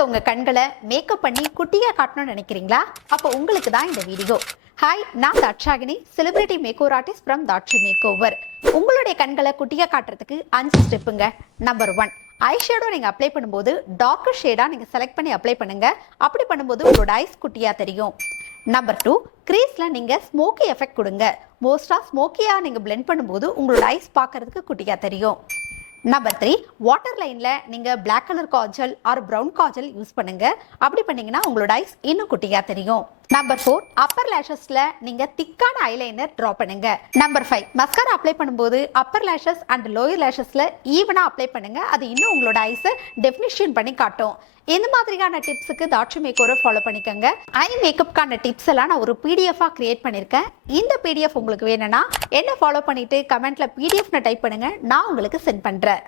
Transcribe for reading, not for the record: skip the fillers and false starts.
இருக்க உங்க கண்களை மேக்கப் பண்ணி குட்டியா காட்டணும்னு நினைக்கிறீங்களா? அப்போ உங்களுக்கு தான் இந்த வீடியோ. ஹாய், நான் Thatchagini, celebrity makeover artist from Thatchi makeover. உங்களுடைய கண்களை குட்டியா காட்டுறதுக்கு 5 ஸ்டெப்புங்க. நம்பர் 1, ஐ ஷேடோ நீங்கள் அப்ளை பண்ணும்போது டார்க்கர் ஷேடாக நீங்கள் செலக்ட் பண்ணி அப்ளை பண்ணுங்க. அப்படி பண்ணும்போது உங்களோட ஐஸ் குட்டியாக தெரியும். நம்பர் 2, க்ரீஸில் நீங்கள் ஸ்மோக்கி எஃபெக்ட் கொடுங்க. மோஸ்ட்டாக ஸ்மோக்கியாக நீங்கள் பிளெண்ட் பண்ணும்போது உங்களோட ஐஸ் பார்க்கறதுக்கு குட்டியாக தெரியும். நம்பர் 3, வாட்டர் லைனில் நீங்கள் black colour kajal or brown kajal use பண்ணுங்க. அப்படி பண்ணீங்கன்னா உங்களோட ஐஸ் இன்னும் குட்டியாக தெரியும். நம்பர் 4, அப்பர் லேஷஸ்ல நீங்க திக்கான ஐலைனர் ட்ரா பண்ணுங்க. நம்பர் 5, மஸ்காரா அப்ளை பண்ணும்போது அப்பர் லேஷஸ் அண்ட் லோயர் லேஷஸ்ல ஈவனா அப்ளை பண்ணுங்க. அது இன்னும் உங்களோட ஐஸை டெஃபினிஷன் பண்ணி காட்டும். இந்த மாதிரியான டிப்ஸுக்கு தாட்சி மேக்கோரை ஃபாலோ பண்ணிக்கோங்க. ஐ மேக்கப்கான டிப்ஸ் எல்லாம் நான் ஒரு பிடிஎஃபாக கிரியேட் பண்ணியிருக்கேன். இந்த பிடிஎஃப் உங்களுக்கு வேணும்னா என்ன ஃபாலோ பண்ணிட்டு கமெண்ட்ல பிடிஎஃப்னு டைப் பண்ணுங்க, நான் உங்களுக்கு சென்ட் பண்றேன்.